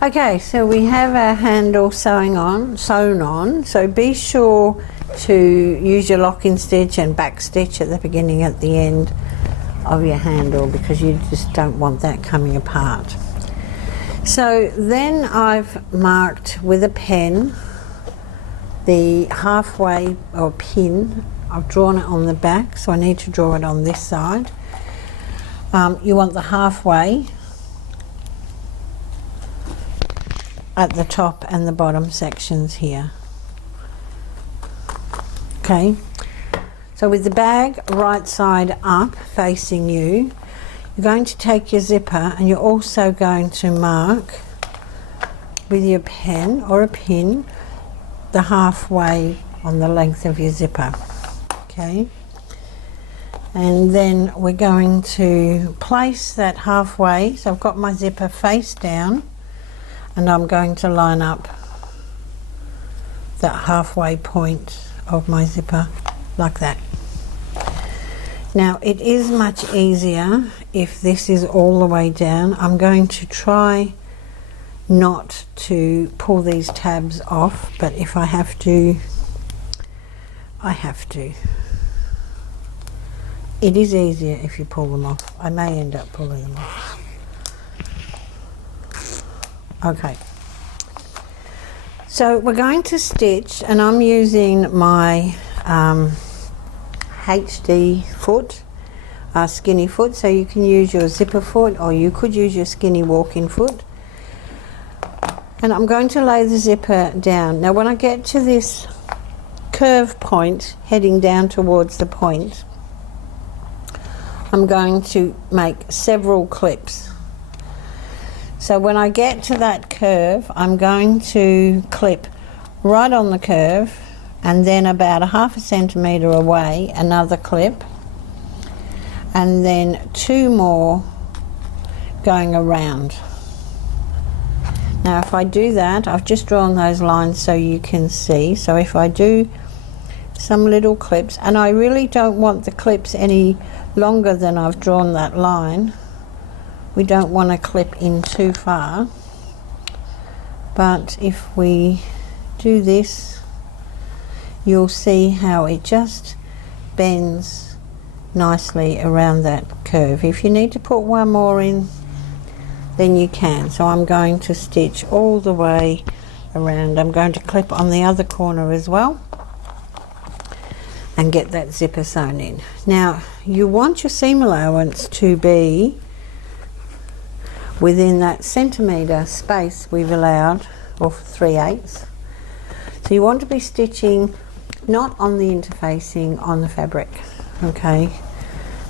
Okay, so we have our handle sewn on, so be sure to use your locking stitch and back stitch at the beginning, at the end of your handle, because you just don't want that coming apart. So then I've marked with a pen the halfway or pin. I've drawn it on the back, so I need to draw it on this side. You want the halfway at the top and the bottom sections here. Okay, so with the bag right side up facing you, you're going to take your zipper and you're also going to mark with your pen or a pin the halfway on the length of your zipper. Okay, and then we're going to place that halfway. So I've got my zipper face down and I'm going to line up that halfway point of my zipper like that. Now it is much easier if this is all the way down. I'm going to try not to pull these tabs off, but if I have to, I have to. It is easier if you pull them off. I may end up pulling them off. Okay, so we're going to stitch, and I'm using my HD foot, skinny foot, so you can use your zipper foot or you could use your skinny walking foot. And I'm going to lay the zipper down. Now when I get to this curve point heading down towards the point, I'm going to make several clips. So when I get to that curve, I'm going to clip right on the curve, and then about 1/2 centimetre away another clip, and then 2 more going around. Now if I do that, I've just drawn those lines so you can see. So if I do some little clips, and I really don't want the clips any longer than I've drawn that line. We don't want to clip in too far, but if we do this, you'll see how it just bends nicely around that curve. If you need to put one more in, then you can. So I'm going to stitch all the way around. I'm going to clip on the other corner as well and get that zipper sewn in. Now you want your seam allowance to be within that centimetre space we've allowed, or 3/8. So you want to be stitching not on the interfacing, on the fabric. Okay,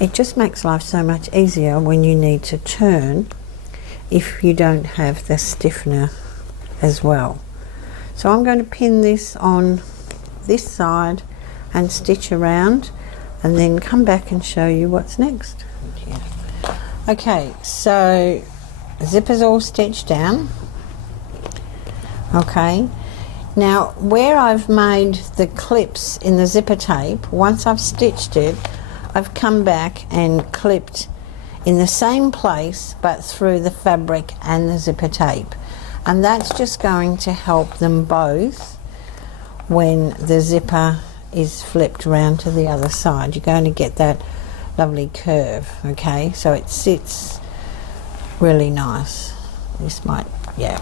it just makes life so much easier when you need to turn if you don't have the stiffener as well. So I'm going to pin this on this side and stitch around, and then come back and show you what's next. Okay, so zipper's all stitched down. Okay, now where I've made the clips in the zipper tape, once I've stitched it, I've come back and clipped in the same place but through the fabric and the zipper tape, and that's just going to help them both when the zipper is flipped around to the other side. You're going to get that lovely curve. Okay, so it sits really nice. This might, yeah.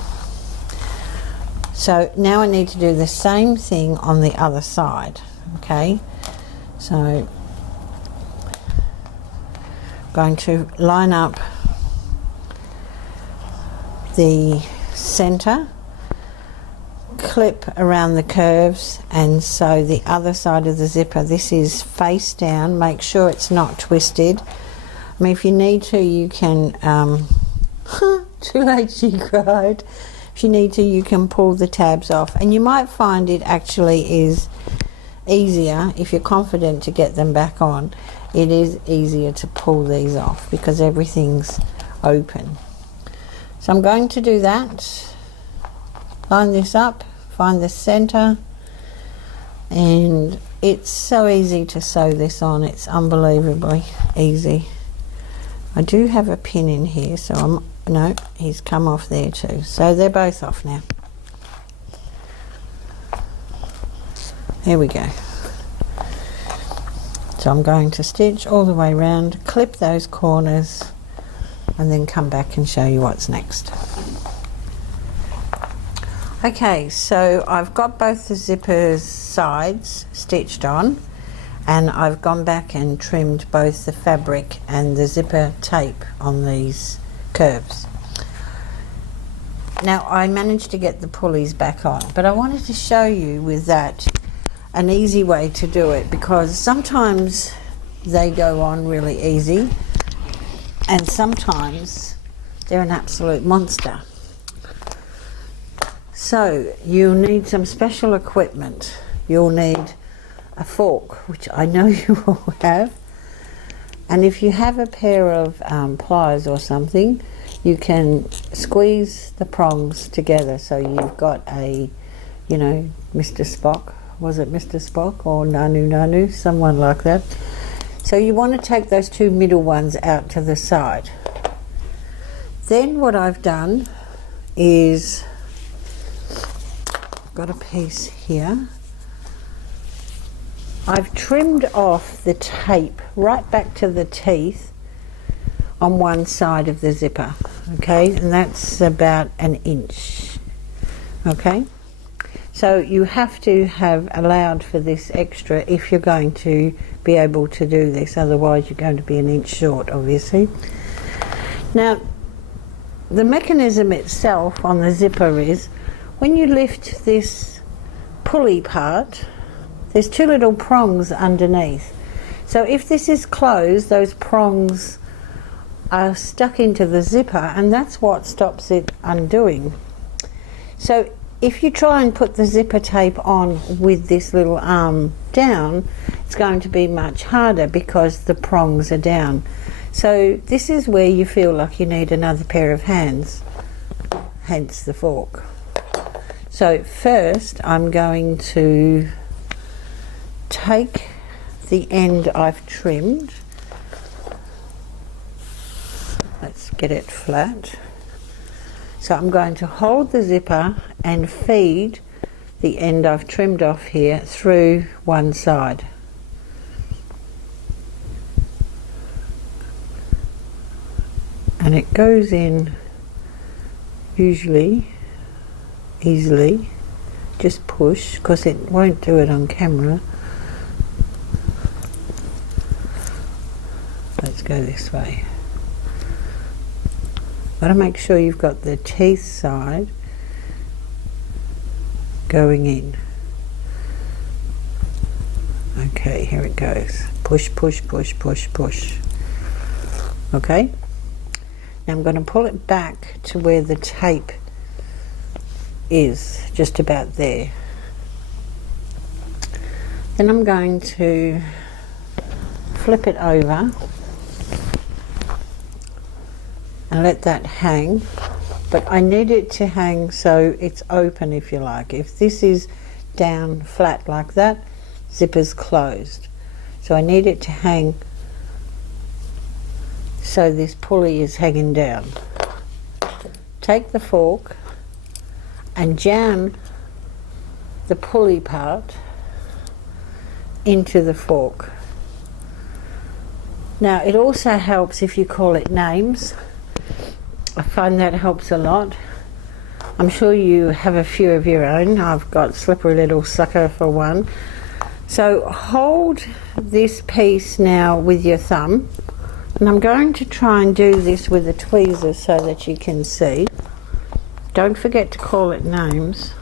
So now I need to do the same thing on the other side. Okay, so I'm going to line up the center, clip around the curves, and sew the other side of the zipper. This is face down. Make sure it's not twisted. I mean, if you need to, you can too late she cried. If you need to, you can pull the tabs off, and you might find it actually is easier if you're confident to get them back on. It is easier to pull these off because everything's open. So I'm going to do that. Line this up, find the center, and it's so easy to sew this on. It's unbelievably easy. I do have a pin in here, so I'm No, he's come off there too. So they're both off now. There we go. So I'm going to stitch all the way around, clip those corners, and then come back and show you what's next. Okay, so I've got both the zipper's sides stitched on, and I've gone back and trimmed both the fabric and the zipper tape on these curves. Now I managed to get the pulleys back on, but I wanted to show you with that an easy way to do it, because sometimes they go on really easy and sometimes they're an absolute monster. So you'll need some special equipment. You'll need a fork, which I know you all have, and if you have a pair of pliers or something, you can squeeze the prongs together so you've got a, you know, Mr. Spock. Was it Mr. Spock or Nanu, someone like that? So you want to take those two middle ones out to the side. Then what I've done is, I've got a piece here. I've trimmed off the tape right back to the teeth on one side of the zipper, okay, and that's about 1 inch, okay. So you have to have allowed for this extra if you're going to be able to do this, otherwise you're going to be 1 inch short, obviously. Now the mechanism itself on the zipper is, when you lift this pulley part, there's two little prongs underneath. So if this is closed, those prongs are stuck into the zipper, and that's what stops it undoing. So if you try and put the zipper tape on with this little arm down, it's going to be much harder because the prongs are down. So this is where you feel like you need another pair of hands, hence the fork. So first I'm going to take the end I've trimmed, let's get it flat. So I'm going to hold the zipper and feed the end I've trimmed off here through one side. And it goes in usually easily, just push, because it won't do it on camera. Let's go this way. Got to make sure you've got the teeth side going in. Okay, here it goes. Push, push, push, push, push. Okay. Now I'm going to pull it back to where the tape is, just about there. Then I'm going to flip it over and let that hang, but I need it to hang so it's open, if you like. If this is down flat like that, zipper's closed. So I need it to hang so this pulley is hanging down. Take the fork and jam the pulley part into the fork. Now it also helps if you call it names. I find that helps a lot. I'm sure you have a few of your own. I've got Slippery Little Sucker for one. So hold this piece now with your thumb, and I'm going to try and do this with a tweezer so that you can see. Don't forget to call it names.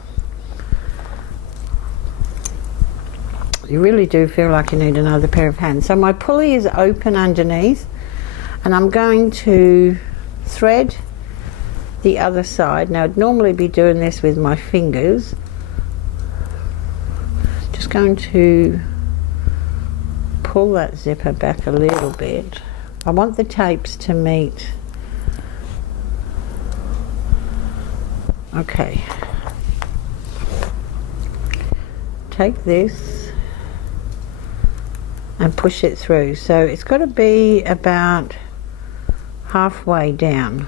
You really do feel like you need another pair of hands. So my pulley is open underneath, and I'm going to thread the other side. Now I'd normally be doing this with my fingers. Just going to pull that zipper back a little bit. I want the tapes to meet. Okay. Take this and push it through. So it's got to be about halfway down.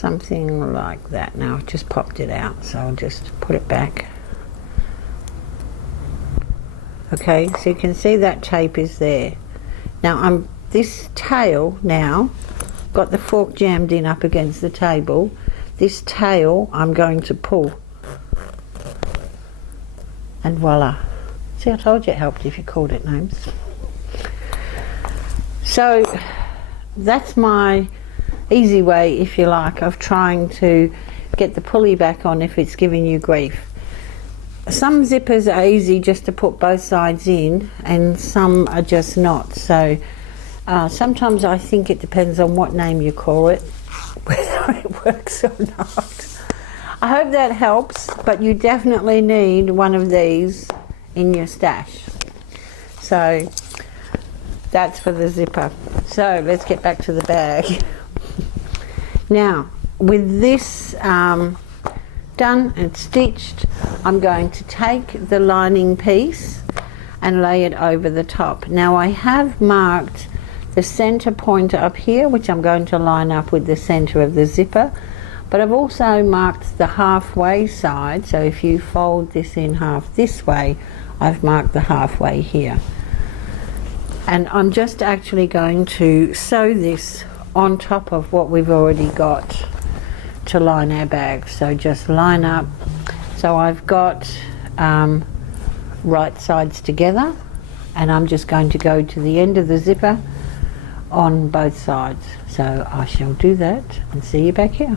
something like that. Now I've just popped it out, so I'll just put it back. Okay, so you can see that tape is there. Now this tail now, got the fork jammed in up against the table. This tail I'm going to pull. And voila. See, I told you it helped if you called it names. So that's my easy way, if you like, of trying to get the pulley back on if it's giving you grief. Some zippers are easy just to put both sides in, and some are just not. So sometimes I think it depends on what name you call it, whether it works or not. I hope that helps, but you definitely need one of these in your stash. So that's for the zipper. So let's get back to the bag. Now, with this done and stitched, I'm going to take the lining piece and lay it over the top. Now I have marked the center point up here, which I'm going to line up with the center of the zipper, but I've also marked the halfway side. So if you fold this in half this way, I've marked the halfway here. And I'm just actually going to sew this on top of what we've already got to line our bag. So just line up. So I've got right sides together, and I'm just going to go to the end of the zipper on both sides. So I shall do that and see you back here.